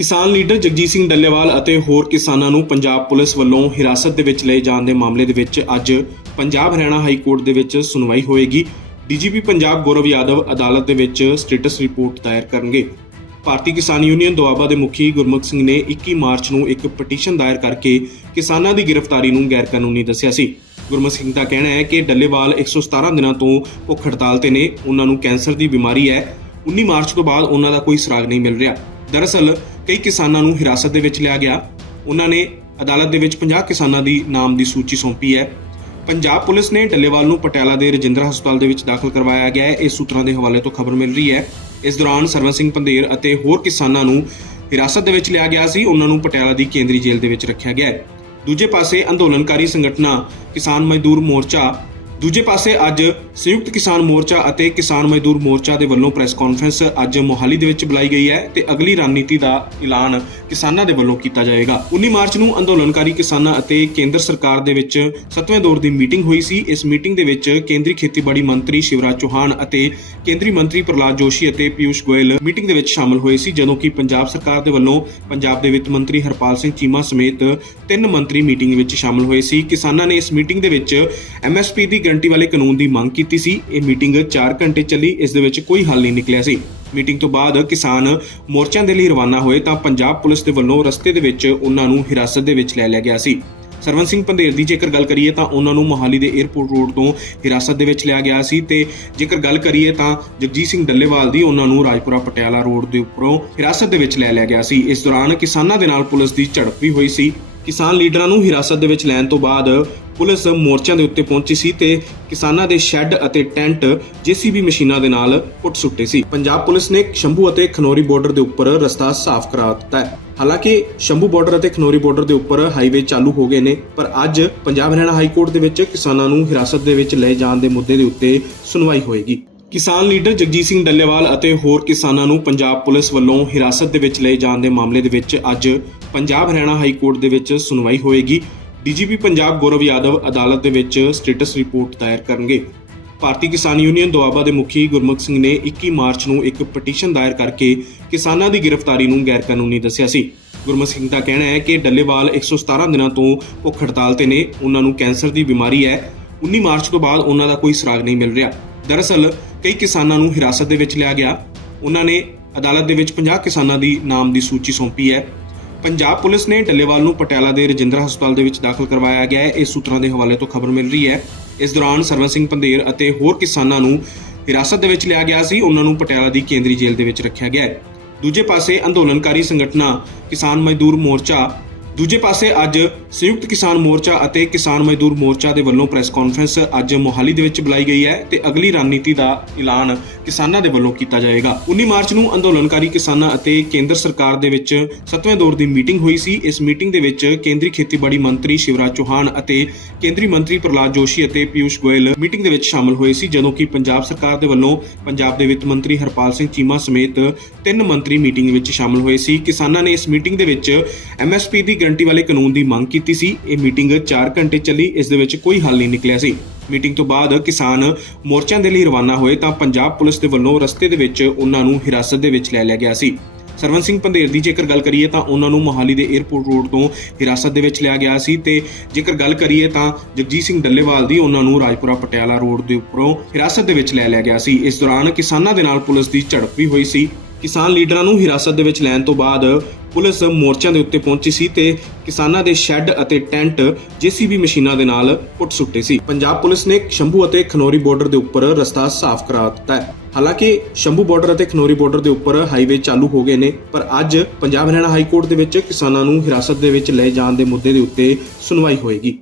ਕਿਸਾਨ ਲੀਡਰ ਜਗਜੀਤ ਸਿੰਘ ਡੱਲੇਵਾਲ ਅਤੇ ਹੋਰ ਕਿਸਾਨਾਂ ਨੂੰ ਪੰਜਾਬ ਪੁਲਿਸ ਵੱਲੋਂ ਹਿਰਾਸਤ ਦੇ ਵਿੱਚ ਲਏ ਜਾਣ ਦੇ ਮਾਮਲੇ ਦੇ ਵਿੱਚ ਅੱਜ ਪੰਜਾਬ ਹਰਿਆਣਾ ਹਾਈ ਕੋਰਟ ਦੇ ਵਿੱਚ ਸੁਣਵਾਈ ਹੋਏਗੀ। ਡੀਜੀਪੀ ਪੰਜਾਬ ਗੌਰਵ ਯਾਦਵ ਅਦਾਲਤ ਦੇ ਵਿੱਚ ਸਟੇਟਸ ਰਿਪੋਰਟ ਦਾਇਰ ਕਰਨਗੇ। ਭਾਰਤੀ ਕਿਸਾਨ ਯੂਨੀਅਨ ਦੁਆਬਾ ਦੇ ਮੁਖੀ ਗੁਰਮੁਖ ਸਿੰਘ ਨੇ 21 ਮਾਰਚ ਨੂੰ ਇੱਕ ਪਟੀਸ਼ਨ ਦਾਇਰ ਕਰਕੇ ਕਿਸਾਨਾਂ ਦੀ ਗ੍ਰਿਫਤਾਰੀ ਨੂੰ ਗੈਰ ਕਾਨੂੰਨੀ ਦੱਸਿਆ ਸੀ। ਗੁਰਮੁਖ ਸਿੰਘ ਦਾ ਕਹਿਣਾ ਹੈ ਕਿ ਡੱਲੇਵਾਲ 117 ਦਿਨਾਂ ਤੋਂ ਭੁੱਖ ਹੜਤਾਲ ਤੇ ਨੇ। ਉਹਨਾਂ ਨੂੰ ਕੈਂਸਰ ਦੀ ਬਿਮਾਰੀ ਹੈ। 19 ਮਾਰਚ ਤੋਂ ਬਾਅਦ ਉਹਨਾਂ ਦਾ ਕੋਈ ਸੁਰਾਗ ਨਹੀਂ ਮਿਲ ਰਿਹਾ। ਦਰਅਸਲ ਕਈ ਕਿਸਾਨਾਂ ਨੂੰ ਹਿਰਾਸਤ ਦੇ ਵਿੱਚ ਲਿਆ ਗਿਆ। ਉਹਨਾਂ ਨੇ ਅਦਾਲਤ ਦੇ ਵਿੱਚ 50 ਕਿਸਾਨਾਂ ਦੀ ਨਾਮ ਦੀ ਸੂਚੀ ਸੌਂਪੀ ਹੈ। ਪੰਜਾਬ ਪੁਲਿਸ ਨੇ ਡੱਲੇਵਾਲ ਨੂੰ ਪਟਿਆਲਾ ਦੇ ਰਜਿੰਦਰਾ ਹਸਪਤਾਲ ਦੇ ਵਿੱਚ ਦਾਖਲ ਕਰਵਾਇਆ ਗਿਆ ਹੈ। ਇਸ ਸੂਤਰਾਂ ਦੇ ਹਵਾਲੇ ਤੋਂ ਖਬਰ ਮਿਲ ਰਹੀ ਹੈ। ਇਸ ਦੌਰਾਨ ਸਰਵਨ ਸਿੰਘ ਪੰਧੇਰ ਅਤੇ ਹੋਰ ਕਿਸਾਨਾਂ ਨੂੰ ਹਿਰਾਸਤ ਦੇ ਵਿੱਚ ਲਿਆ ਗਿਆ ਸੀ। ਉਹਨਾਂ ਨੂੰ ਪਟਿਆਲਾ ਦੀ ਕੇਂਦਰੀ ਜੇਲ੍ਹ ਦੇ ਵਿੱਚ ਰੱਖਿਆ ਗਿਆ ਹੈ। ਦੂਜੇ ਪਾਸੇ ਅੰਦੋਲਨਕਾਰੀ ਸੰਗਠਨਾਂ ਕਿਸਾਨ ਮਜ਼ਦੂਰ ਮੋਰਚਾ ਦੂਜੇ ਪਾਸੇ ਅੱਜ ਸੰਯੁਕਤ ਕਿਸਾਨ ਮੋਰਚਾ ਅਤੇ ਕਿਸਾਨ ਮਜ਼ਦੂਰ ਮੋਰਚਾ ਦੇ ਵੱਲੋਂ ਪ੍ਰੈਸ ਕਾਨਫਰੰਸ ਅੱਜ ਮੋਹਾਲੀ ਦੇ ਵਿੱਚ ਬੁਲਾਈ ਗਈ ਹੈ ਤੇ ਅਗਲੀ ਰਣਨੀਤੀ ਦਾ ਐਲਾਨ ਕਿਸਾਨਾਂ ਦੇ ਵੱਲੋਂ ਕੀਤਾ ਜਾਏਗਾ। 19 ਮਾਰਚ ਨੂੰ ਅੰਦੋਲਨਕਾਰੀ ਕਿਸਾਨਾਂ ਅਤੇ ਕੇਂਦਰ ਸਰਕਾਰ ਦੇ ਵਿੱਚ 7ਵੇਂ ਦੌਰ ਦੀ ਮੀਟਿੰਗ ਹੋਈ ਸੀ। ਇਸ ਮੀਟਿੰਗ ਦੇ ਵਿੱਚ ਕੇਂਦਰੀ ਖੇਤੀਬਾੜੀ ਮੰਤਰੀ ਸ਼ਿਵਰਾਜ ਚੌਹਾਨ ਅਤੇ ਕੇਂਦਰੀ ਮੰਤਰੀ ਪ੍ਰਹਲਾਦ ਜੋਸ਼ੀ ਅਤੇ ਪਿਊਸ਼ ਗੋਇਲ ਮੀਟਿੰਗ ਦੇ ਵਿੱਚ ਸ਼ਾਮਲ ਹੋਏ ਸੀ, ਜਦੋਂ ਕਿ ਪੰਜਾਬ ਸਰਕਾਰ ਦੇ ਵੱਲੋਂ ਪੰਜਾਬ ਦੇ ਵਿੱਤ ਮੰਤਰੀ ਹਰਪਾਲ ਸਿੰਘ ਚੀਮਾ ਸਮੇਤ ਤਿੰਨ ਮੰਤਰੀ ਮੀਟਿੰਗ ਵਿੱਚ ਸ਼ਾਮਲ ਹੋਏ ਸੀ। ਕਿਸਾਨਾਂ ਨੇ ਇਸ ਮੀਟਿੰਗ ਦੇ ਵਿੱਚ ਐਮਐਸਪੀ ਦੀ ਗਰੰਟੀ ਵਾਲੇ ਕਾਨੂੰਨ ਦੀ ਮੰਗ ਕੀਤੀ ਸੀ। ਇਹ ਮੀਟਿੰਗ 4 ਘੰਟੇ ਚੱਲੀ, ਇਸ ਦੇ ਵਿੱਚ ਕੋਈ ਹੱਲ ਨਹੀਂ ਨਿਕਲਿਆ ਸੀ। ਮੀਟਿੰਗ ਤੋਂ ਬਾਅਦ ਕਿਸਾਨ ਮੋਰਚਿਆਂ ਦੇ ਲਈ ਰਵਾਨਾ ਹੋਏ ਤਾਂ ਪੰਜਾਬ ਪੁਲਿਸ ਦੇ ਵੱਲੋਂ ਰਸਤੇ ਦੇ ਵਿੱਚ ਉਹਨਾਂ ਨੂੰ ਹਿਰਾਸਤ ਦੇ ਵਿੱਚ ਲੈ ਲਿਆ ਗਿਆ ਸੀ। ਸਰਵਨ ਸਿੰਘ ਪੰਧੇਰ ਦੀ ਜੇਕਰ ਗੱਲ ਕਰੀਏ ਤਾਂ ਉਹਨਾਂ ਨੂੰ ਮੋਹਾਲੀ ਦੇ 에ਅਰਪੋਰਟ ਰੋਡ ਤੋਂ ਹਿਰਾਸਤ ਦੇ ਵਿੱਚ ਲਿਆ ਗਿਆ ਸੀ ਤੇ ਜੇਕਰ ਗੱਲ ਕਰੀਏ ਤਾਂ ਜਗਜੀਤ ਸਿੰਘ ਡੱਲੇਵਾਲ ਦੀ ਉਹਨਾਂ ਨੂੰ ਰਾਜਪੁਰਾ ਪਟਿਆਲਾ ਰੋਡ ਦੇ ਉੱਪਰੋਂ ਹਿਰਾਸਤ ਦੇ ਵਿੱਚ ਲੈ ਲਿਆ ਗਿਆ ਸੀ। ਇਸ ਦੌਰਾਨ ਕਿਸਾਨਾਂ ਦੇ ਨਾਲ ਪੁਲਿਸ ਦੀ ਝੜਪ ਵੀ ਹੋਈ ਸੀ। ਕਿਸਾਨ ਲੀਡਰਾਂ ਨੂੰ ਹਿਰਾਸਤ ਦੇ ਵਿੱਚ ਲੈਣ ਤੋਂ ਬਾਅਦ ਪੁਲਿਸ ਮੋਰਚਿਆਂ ਦੇ ਉੱਤੇ ਪਹੁੰਚੀ ਸੀ ਤੇ ਕਿਸਾਨਾਂ ਦੇ ਸ਼ੈੱਡ ਅਤੇ ਟੈਂਟ, ਜੀਸੀਬੀ ਮਸ਼ੀਨਾਂ ਦੇ ਨਾਲ ਪੁੱਟ ਸੁੱਟੇ ਸੀ। ਪੰਜਾਬ ਪੁਲਿਸ ਨੇ ਸ਼ੰਭੂ ਅਤੇ ਖਨੌਰੀ ਬਾਰਡਰ ਦੇ ਉੱਪਰ ਰਸਤਾ ਸਾਫ਼ ਕਰਾ ਦਿੱਤਾ ਹੈ। ਹਾਲਾਂਕਿ ਸ਼ੰਭੂ ਬਾਰਡਰ ਅਤੇ ਖਨੌਰੀ ਬਾਰਡਰ ਦੇ ਉੱਪਰ ਹਾਈਵੇ ਚਾਲੂ ਹੋ ਗਏ ਨੇ, ਪਰ ਅੱਜ ਪੰਜਾਬ ਹਰਿਆਣਾ ਹਾਈ ਕੋਰਟ ਦੇ ਵਿੱਚ ਕਿਸਾਨਾਂ ਨੂੰ ਹਿਰਾਸਤ ਦੇ ਵਿੱਚ ਲਏ ਜਾਣ ਦੇ ਮੁੱਦੇ ਦੇ ਉੱਤੇ ਸੁਣਵਾਈ ਹੋਏਗੀ। ਕਿਸਾਨ ਲੀਡਰ ਜਗਜੀਤ ਸਿੰਘ ਡੱਲੇਵਾਲ ਅਤੇ ਹੋਰ ਕਿਸਾਨਾਂ ਨੂੰ ਪੰਜਾਬ ਪੁਲਿਸ ਵੱਲੋਂ ਹਿਰਾਸਤ ਦੇ ਵਿੱਚ ਲਏ ਜਾਣ ਦੇ ਮਾਮਲੇ ਦੇ ਵਿੱਚ ਅੱਜ ਪੰਜਾਬ ਹਰਿਆਣਾ ਹਾਈ ਕੋਰਟ ਦੇ ਵਿੱਚ ਸੁਣਵਾਈ ਹੋਏਗੀ। ਡੀਜੀਪੀ ਪੰਜਾਬ ਗੌਰਵ ਯਾਦਵ ਅਦਾਲਤ ਦੇ ਵਿੱਚ ਸਟੇਟਸ ਰਿਪੋਰਟ ਦਾਇਰ ਕਰਨਗੇ। ਭਾਰਤੀ ਕਿਸਾਨ ਯੂਨੀਅਨ ਦੁਆਬਾ ਦੇ ਮੁਖੀ ਗੁਰਮੁਖ ਸਿੰਘ ਨੇ 21 ਮਾਰਚ ਨੂੰ ਇੱਕ ਪਟੀਸ਼ਨ ਦਾਇਰ ਕਰਕੇ ਕਿਸਾਨਾਂ ਦੀ ਗ੍ਰਿਫਤਾਰੀ ਨੂੰ ਗੈਰ ਕਾਨੂੰਨੀ ਦੱਸਿਆ ਸੀ। ਗੁਰਮੁਖ ਸਿੰਘ ਦਾ ਕਹਿਣਾ ਹੈ ਕਿ ਡੱਲੇਵਾਲ 117 ਦਿਨਾਂ ਤੋਂ ਭੁੱਖ ਹੜਤਾਲ ਤੇ ਨੇ। ਉਹਨਾਂ ਨੂੰ ਕੈਂਸਰ ਦੀ ਬਿਮਾਰੀ ਹੈ। 19 ਮਾਰਚ ਤੋਂ ਬਾਅਦ ਉਹਨਾਂ ਦਾ ਕੋਈ ਸੁਰਾਗ ਨਹੀਂ ਮਿਲ ਰਿਹਾ। ਦਰਅਸਲ, ਕਈ ਕਿਸਾਨਾਂ ਨੂੰ ਹਿਰਾਸਤ ਦੇ ਵਿੱਚ ਲਿਆ ਗਿਆ। ਉਹਨਾਂ ਨੇ ਅਦਾਲਤ ਦੇ ਵਿੱਚ 50 ਕਿਸਾਨਾਂ ਦੀ ਨਾਮ ਦੀ ਸੂਚੀ ਸੌਂਪੀ ਹੈ। ਪੰਜਾਬ ਪੁਲਿਸ ਨੇ ਡੱਲੇਵਾਲ ਨੂੰ ਪਟਿਆਲਾ ਦੇ ਰਜਿੰਦਰਾ ਹਸਪਤਾਲ ਦੇ ਵਿੱਚ ਦਾਖਲ ਕਰਵਾਇਆ ਗਿਆ ਹੈ। ਇਸ ਸੂਤਰਾਂ ਦੇ ਹਵਾਲੇ ਤੋਂ ਖਬਰ ਮਿਲ ਰਹੀ ਹੈ। ਇਸ ਦੌਰਾਨ ਸਰਵਨ ਸਿੰਘ ਪੰਧੇਰ ਅਤੇ ਹੋਰ ਕਿਸਾਨਾਂ ਨੂੰ ਹਿਰਾਸਤ ਦੇ ਵਿੱਚ ਲਿਆ ਗਿਆ ਸੀ। ਉਹਨਾਂ ਨੂੰ ਪਟਿਆਲਾ ਦੀ ਕੇਂਦਰੀ ਜੇਲ੍ਹ ਦੇ ਵਿੱਚ ਰੱਖਿਆ ਗਿਆ ਹੈ। ਦੂਜੇ ਪਾਸੇ ਅੰਦੋਲਨਕਾਰੀ ਸੰਗਠਨਾਂ ਕਿਸਾਨ ਮਜ਼ਦੂਰ ਮੋਰਚਾ ਦੂਜੇ ਪਾਸੇ ਅੱਜ ਸੰਯੁਕਤ ਕਿਸਾਨ ਮੋਰਚਾ ਅਤੇ ਕਿਸਾਨ ਮਜ਼ਦੂਰ ਮੋਰਚਾ ਦੇ ਵੱਲੋਂ ਪ੍ਰੈਸ ਕਾਨਫਰੰਸ ਅੱਜ ਮੋਹਾਲੀ ਦੇ ਵਿੱਚ ਬੁਲਾਈ ਗਈ ਹੈ ਤੇ ਅਗਲੀ ਰਣਨੀਤੀ ਦਾ ਐਲਾਨ ਕਿਸਾਨਾਂ ਦੇ ਵੱਲੋਂ ਕੀਤਾ ਜਾਏਗਾ। 19 ਮਾਰਚ ਨੂੰ ਅੰਦੋਲਨਕਾਰੀ ਕਿਸਾਨਾਂ ਅਤੇ ਕੇਂਦਰ ਸਰਕਾਰ ਦੇ ਵਿੱਚ 7ਵੇਂ ਦੌਰ ਦੀ ਮੀਟਿੰਗ ਹੋਈ ਸੀ। ਇਸ ਮੀਟਿੰਗ ਦੇ ਵਿੱਚ ਕੇਂਦਰੀ ਖੇਤੀਬਾੜੀ ਮੰਤਰੀ ਸ਼ਿਵਰਾਜ ਚੌਹਾਨ ਅਤੇ ਕੇਂਦਰੀ ਮੰਤਰੀ ਪ੍ਰਹਲਾਦ ਜੋਸ਼ੀ ਅਤੇ ਪਿਊਸ਼ ਗੋਇਲ ਮੀਟਿੰਗ ਦੇ ਵਿੱਚ ਸ਼ਾਮਲ ਹੋਏ ਸੀ, ਜਦੋਂ ਕਿ ਪੰਜਾਬ ਸਰਕਾਰ ਦੇ ਵੱਲੋਂ ਪੰਜਾਬ ਦੇ ਵਿੱਤ ਮੰਤਰੀ ਹਰਪਾਲ ਸਿੰਘ ਚੀਮਾ ਸਮੇਤ ਤਿੰਨ ਮੰਤਰੀ ਮੀਟਿੰਗ ਵਿੱਚ ਸ਼ਾਮਲ ਹੋਏ ਸੀ। ਕਿਸਾਨਾਂ ਨੇ ਇਸ ਮੀਟਿੰਗ ਦੇ ਵਿੱਚ ਐਮਐਸਪੀ ਦੀ ਗਰੰਟੀ ਵਾਲੇ ਕਾਨੂੰਨ ਦੀ ਮੰਗ ਕੀਤੀ ਸੀ। ਇਹ ਮੀਟਿੰਗ 4 ਘੰਟੇ ਚੱਲੀ। ਇਸ ਦੇ ਵਿੱਚ ਕੋਈ ਹੱਲ ਨਹੀਂ ਨਿਕਲਿਆ ਸੀ। ਮੀਟਿੰਗ ਤੋਂ ਬਾਅਦ ਕਿਸਾਨ ਮੋਰਚਿਆਂ ਦੇ ਲਈ ਰਵਾਨਾ ਹੋਏ ਤਾਂ ਪੰਜਾਬ ਪੁਲਿਸ ਦੇ ਵੱਲੋਂ ਰਸਤੇ ਦੇ ਵਿੱਚ ਉਹਨਾਂ ਨੂੰ ਹਿਰਾਸਤ ਦੇ ਵਿੱਚ ਲੈ ਲਿਆ ਗਿਆ ਸੀ। ਸਰਵਨ ਸਿੰਘ ਪੰਧੇਰ ਦੀ ਜੇਕਰ ਗੱਲ ਕਰੀਏ ਤਾਂ ਉਹਨਾਂ ਨੂੰ ਮੋਹਾਲੀ ਦੇ 에ਅਰਪੋਰਟ ਰੋਡ ਤੋਂ ਹਿਰਾਸਤ ਦੇ ਵਿੱਚ ਲਿਆ ਗਿਆ ਸੀ ਤੇ ਜੇਕਰ ਗੱਲ ਕਰੀਏ ਤਾਂ ਜਗਜੀਤ ਸਿੰਘ ਡੱਲੇਵਾਲ ਦੀ ਉਹਨਾਂ ਨੂੰ ਰਾਜਪੁਰਾ ਪਟਿਆਲਾ ਰੋਡ ਦੇ ਉੱਪਰੋਂ ਹਿਰਾਸਤ ਦੇ ਵਿੱਚ ਲੈ ਲਿਆ ਗਿਆ ਸੀ। ਇਸ ਦੌਰਾਨ ਕਿਸਾਨਾਂ ਦੇ ਨਾਲ ਪੁਲਿਸ ਦੀ ਝੜਪ ਵੀ ਹੋਈ ਸੀ। ਕਿਸਾਨ ਲੀਡਰਾਂ ਨੂੰ ਹਿਰਾਸਤ ਦੇ ਵਿੱਚ ਲੈਣ ਤੋਂ ਬਾਅਦ ਪੁਲਿਸ ਮੋਰਚਿਆਂ ਦੇ ਉੱਤੇ ਪਹੁੰਚੀ ਸੀ ਤੇ ਕਿਸਾਨਾਂ ਦੇ ਸ਼ੈੱਡ ਅਤੇ ਟੈਂਟ, ਜੀਸੀਬੀ ਮਸ਼ੀਨਾਂ ਦੇ ਨਾਲ ਪੁੱਟ ਸੁੱਟੇ ਸੀ। ਪੰਜਾਬ ਪੁਲਿਸ ਨੇ ਸ਼ੰਭੂ ਅਤੇ ਖਨੌਰੀ ਬਾਰਡਰ ਦੇ ਉੱਪਰ ਰਸਤਾ ਸਾਫ਼ ਕਰਾ ਦਿੱਤਾ ਹੈ। ਹਾਲਾਂਕਿ, ਸ਼ੰਭੂ ਬਾਰਡਰ ਅਤੇ ਖਨੌਰੀ ਬਾਰਡਰ ਦੇ ਉੱਪਰ ਹਾਈਵੇ ਚਾਲੂ ਹੋ ਗਏ ਨੇ, ਪਰ ਅੱਜ ਪੰਜਾਬ ਹਰਿਆਣਾ ਹਾਈ ਕੋਰਟ ਦੇ ਵਿੱਚ ਕਿਸਾਨਾਂ ਨੂੰ ਹਿਰਾਸਤ ਦੇ ਵਿੱਚ ਲਏ ਜਾਣ ਦੇ ਮੁੱਦੇ ਦੇ ਉੱਤੇ ਸੁਣਵਾਈ ਹੋਏਗੀ।